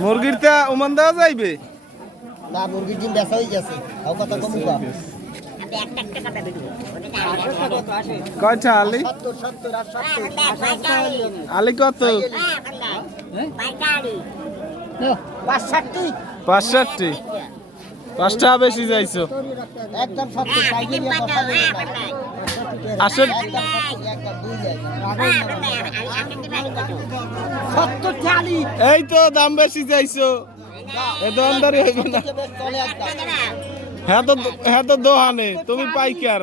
মুরগিরটা উমান দেওয়া যাইবে? না মুরগির ডিম বেচা হয়ে গেছে। তাও কথা কমুকা কয়টা আলি? আর সত্তর আলি। কত? পাঁচ ষাটটি পাঁচষট্টি। পাঁচটা বেশি যাইছো। একদম সাইকেল আসেন চালি। এই তো দাম বেশি যাইছো এ দোকানদারি হইবে না। হ্যাঁ তো হ্যাঁ তো দোহানে তুমি পাইকার।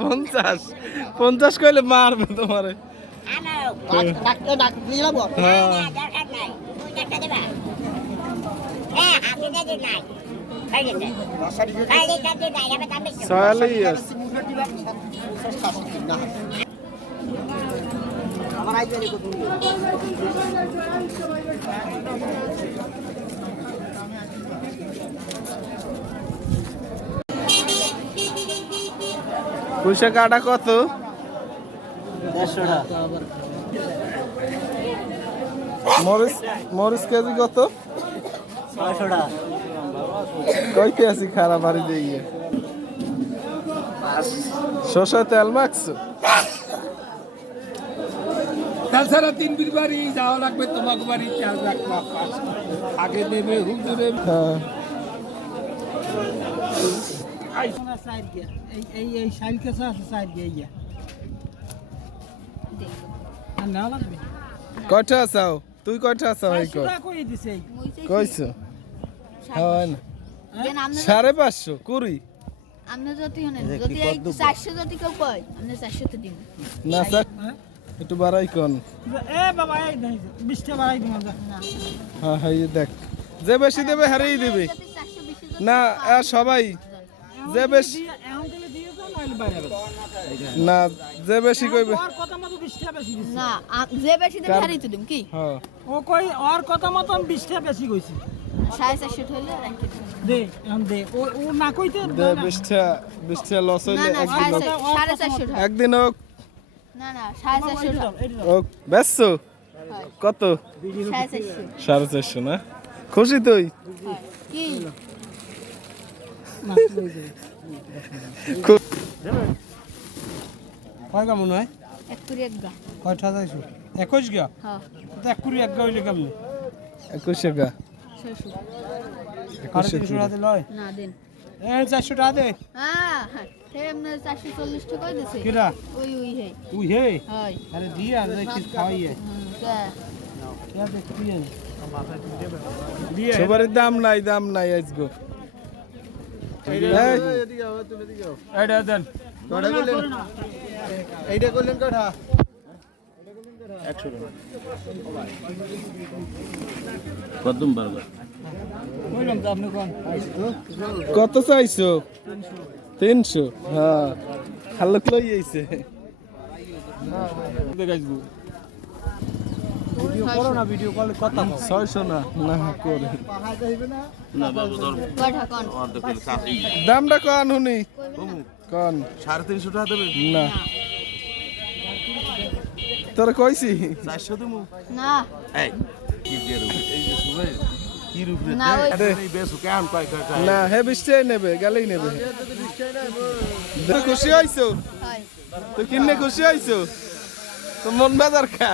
পঞ্চাশ। পঞ্চাশ কইলে মারবে তোমারে। ওর। হ্যাঁ। আমার আইডিয়া কত? পুঁইশা কাটা কত মরিচ মরিচ কেজি কত? ছয়শো টাকা। কইতে আছি খারাপ বাড়ি দিয়ে শসা তেল মাখছো? তাছাড়া তিন বির বাড়ি যাওয়া লাগবে তোমাকে বাড়ি চার লাখ আগে দেবে হুজুরে হ্যাঁ। আছে না কয়টা আসাও তুই কয়টা এই কইছো? হয় না। দেন আপনি সাড়ে পাঁচশো কুড়ি। একটু বাড়াই কন। এ বাবা এই দেখ বিশটা বাড়াই দিলাম যা। না। হ্যাঁ হ্যাঁ দেখ। যে বেশি দেবে হারিয়ে দিবে। না এ সবাই। যে বেশ। না যে বেশি কইবে কথা মতো বিশটা বেশি দিছে। না যে বেশি দেবে হারিয়ে দিম কি? হ্যাঁ। ও কই ওর কথা মতন বিশটা বেশি কইছে। দে এখন দে। ও ও না কইতে দে বিশটা বিশটা লস হইলে একদিন একদিন হোক। না হোক। ব্যস্ত কত? খুশি তুই? হয়। কি খুব কয় কেমন হয় এক কুড়ি এক গা। কয়টা যাইছো? একুশ গা? হ্যাঁ। এক কুড়ি এক গা হইলে কেমন? একুশে গা। ছয়শো টাকা লয় না দিন। চারশো টাকা দে। হ্যাঁ চারশো চল্লিশ টাকা দিছে কিরা? ওই ওই হে। হে? আরে দিয়ে আর দাম নাই দাম নাই এইটা দেন। এইটা করলেন? কটা কইলাম তো আপনি কোন? কত চাইছো? তিনশো? হ্যাঁ। খালক লই আইছে। ভিডিও করো না ভিডিও কল কথা কও না না করে। কয়টা কন? দামটা কন হুনি কন? সাড়ে তিনশো টাকা দেবে? না। তোর কইছি? চারশো দেবো না। এই কি দিয়ে দেবো এই যে শুনে কি রূপে না ওই এই বেশ কেমন কয় কয় কয়? না হে বৃষ্টি নেবে গেলেই নেবে। খুশি হয়েছো তো তুই কিনে খুশি হইছো? তো মন বাজার খা।